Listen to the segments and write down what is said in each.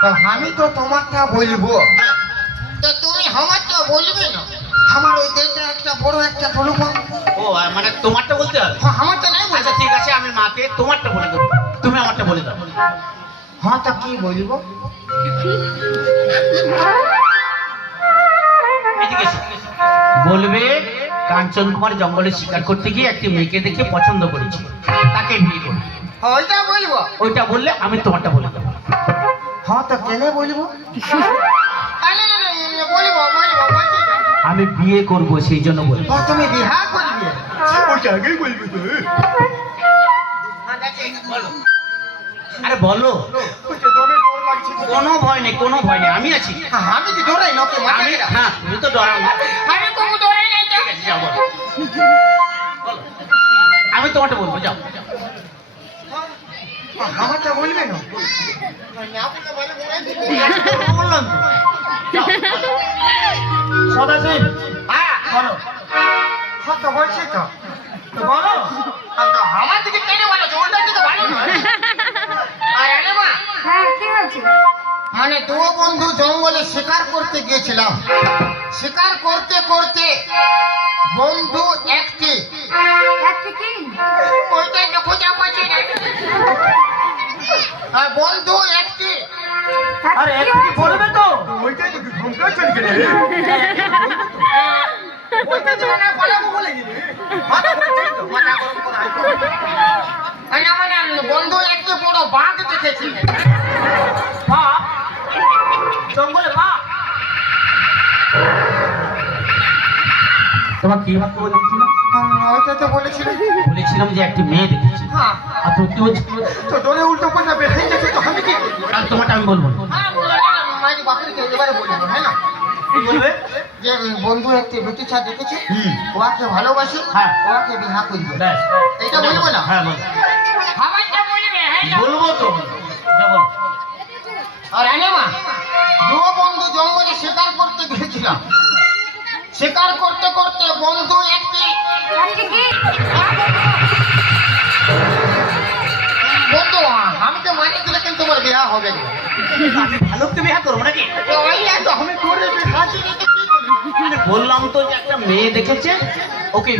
তো আমি তো তোমারটা বলব। তো তুমি আমারটা বলবে না? আমার ওই একটা বড় একটা ও মানে তোমারটা বলতে হবে? আমারটা নাই আচ্ছা ঠিক আছে আমি মাকে তোমারটা বলে দেবো। তুমি আমারটা বলে দাও। হ্যাঁ তা কি বলব? বলবে কাঞ্চন কুমার জঙ্গলে শিকার করতে গিয়ে একটি মেয়েকে দেখে পছন্দ করেছি। তাকে বিয়ে করবে। হ্যাঁ, ওইটা বলব। ওইটা বললে আমি তোমারটা বলে দেবো হ্যাঁ তো কেন বলব না, না, না, তো। আমি বিয়ে করব সেই জন্য বলব তুমি বিহা করবে। আগেই বলবি তো আরে বলো। তো। কোনো ভয় নেই কোনো ভয় নেই আমি আছি। হ্যাঁ, আমি কি ডরাই না আমি হ্যাঁ তুমি তো ডরাও না। আমি কোনো ধরে নাই ঠিক আছে যাও বলো। বলো। আমি তোমারটা বলব যাও। আমারটা বলবে না? বললাম তো। সদাশিব হ্যাঁ। বলো। হ্যাঁ তো বলছি তো? তো বলো। আমার দিকে কেন বলো দিকে ভালো আর আরে মা হ্যাঁ কি হয়েছে? মানে দু বন্ধু জঙ্গলে শিকার করতে গিয়েছিলাম। শিকার করতে করতে বন্ধু একটি। একটা কি? খোঁজা পাচ্ছি না বন্ধু একটি আরে একটু? বলবে তো? ওইটাই তো না বলে মাথা গরম করে মানে বন্ধু একটি বড় বাঘ দেখেছি। জঙ্গলে মা তোমার কি ভাবতে ওইটা তো বলেছিল বলেছিলাম যে একটি মেয়ে দেখেছি। হ্যাঁ। আর তুমি কি বলছো। তো ডরে উল্টো পাল্টা বেরিয়ে গেছে তো আমি কি? আর তোমারটা আমি বলব। হ্যাঁ মায়ের বাপরিকে এবারে বলব হ্যাঁ না? বলবে? যে বন্ধু একটি বেটি ছা দেখেছে। হুম। ওয়াকে ভালোবাসে হ্যাঁ। ওয়াকে বিহা করবে। ব্যাস। এইটা বলব না? হ্যাঁ বল। আমারটা বলবে হ্যাঁ বলব তো। হ্যাঁ বল। আর মা দু বন্ধু জঙ্গলে শিকার করতে গিয়েছিলাম। শিকার করতে করতে বন্ধু একটি বন্ধু আমি তো মানি দিলে কিন্তু তোমার বিয়া হবে না। আমি ভালোকে বিয়ে করব নাকি? আমি করে বললাম তো যে একটা মেয়ে দেখেছে ওকে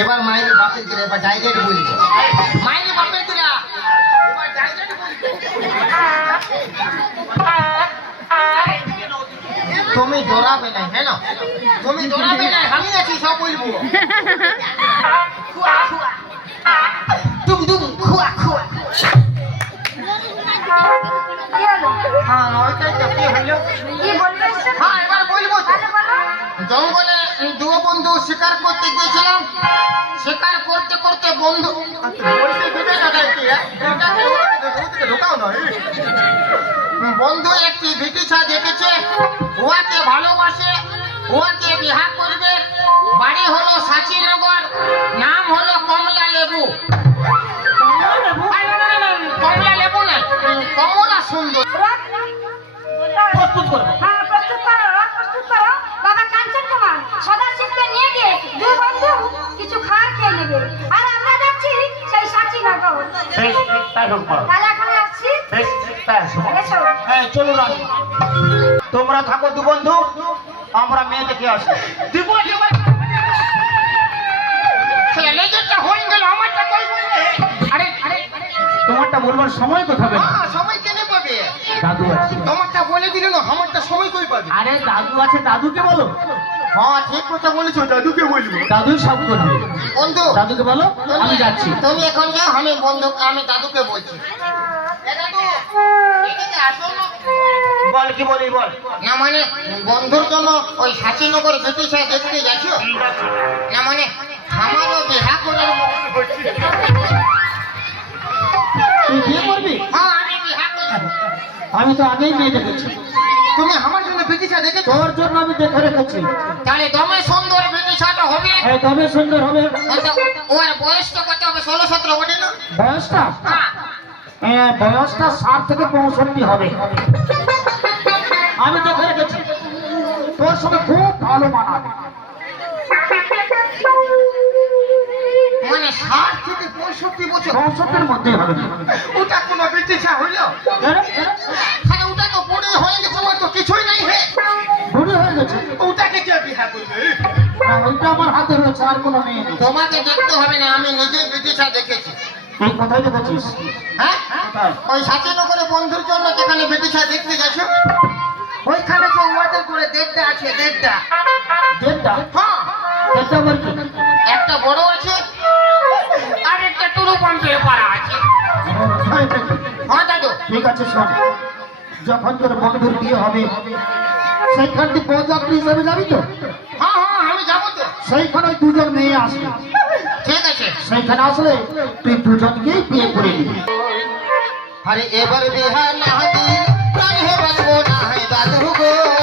এবার মায়ের বাপের দিলে এবার ডাইরেক্ট বলব মায়ের তুমি না হ্যাঁ না? তুমি ডরাবে না আমি আছি সব বলব দুম দুম খুয়া খুয়া। হ্যাঁ? হ্যাঁ জঙ্গলে দু বন্ধু শিকার করতে গিয়েছিলাম। শিকার করতে করতে বন্ধু হ্যাঁ? বন্ধু একটি ভিটিছা দেখেছে। ওয়াকে ভালোবাসে ওয়াকে বিহা করবে। বাড়ি হলো সাচিনগর নাম হলো কমলা লেবু। আরে না, না, না, কমলা লেবু না কমলা সুন্দর। রথ? প্রস্তুত করব হ্যাঁ প্রস্তুত করো রথ প্রস্তুত করো। বাবা কাঞ্চন কুমার সদাশিবকে নিয়ে গিয়ে দু বন্ধু কিছু খেয়ে নেবে। আর আমরা যাচ্ছি সেই বেশ তাই হোক বলো। তাহলে এখন আসছি। বেশ তাই আসো। হ্যাঁ চলো তোমরা থাকো দু বন্ধু আমরা মেয়ে দেখে আসি। তোমারটা বলবার সময় কোথাবে হ্যাঁ সময় কেনে পাবে? দাদু আছে। তোমারটা বলে দিলে না আমারটা সময় কই পাবে? আরে দাদু আছে দাদুকে বলো। হ্যাঁ ঠিক কথা বলেছ দাদুকে বলব। দাদু সব করবে। বন্ধু দাদুকে বলো আমি যাচ্ছি। তুমি এখন যাও আমি বন্ধু আমি দাদুকে বলছি। দাদু, এদিকে আসো না। বল কি বলি বল। না মানে বন্ধুর জন্য ওই সাচিনগর ব্রিটিশ দেখতে যাচ্ছ না মানে আমারও বিহা করার তুই বিয়ে করবি? হ্যাঁ আমি বিহা করব আমি তো আগেই মেয়ে দেখেছি। তুমি আমার জন্য ব্রিটিশা দেখে তোর জন্য আমি দেখে রেখেছি। তাহলে দমে সুন্দর ব্রিটিশাটা হবে। এই তবে সুন্দর হবে। ওর বয়সটা কত হবে ষোলো সতেরো বটে না? বয়সটা? হ্যাঁ বয়সটা ষাট থেকে পঁয়ষট্টি হবে। সঙ্গে খুব ভালো মানাবে। মানে ষাট থেকে পঁয়ষট্টি বছর। পঁয়ষট্টির মধ্যে হবে। ওটা কোনো হইল? ওটা তো কিছুই নাই হে। বুড়ি হয়ে গেছে। ওটাকে কে বিহা করবে? ওইটা আমার হাতে রয়েছে আর কোনো মেয়ে নেই। তোমাকে দেখতে হবে না আমি দেখেছি। এই কোথায় দেখেছিস হ্যাঁ? ওই বন্ধুর জন্য যেখানে বিদিশা দেখতে গেছো? ওইখানে যে ওয়াটার করে দেড়টা আছে দেড়টা ডেটটা হ্যাঁ। ডেটটা আবার একটা বড় আছে আর একটা টুরু পাম্পে পারা আছে। হ্যাঁ, দাদু। ঠিক আছে শোন। যখন তোর বন্ধুর বিয়ে হবে সেইখান থেকে পদযাত্রী হিসেবে যাবি তো? হ্যাঁ হ্যাঁ আমি যাব তো। সেইখানে ওই দুজন মেয়ে আসবে। ঠিক আছে। সেইখানে আসলে তুই দুজনকেই বিয়ে করে নিবি আরে এবার বিহা না प्राण है बचवो ना है दादू को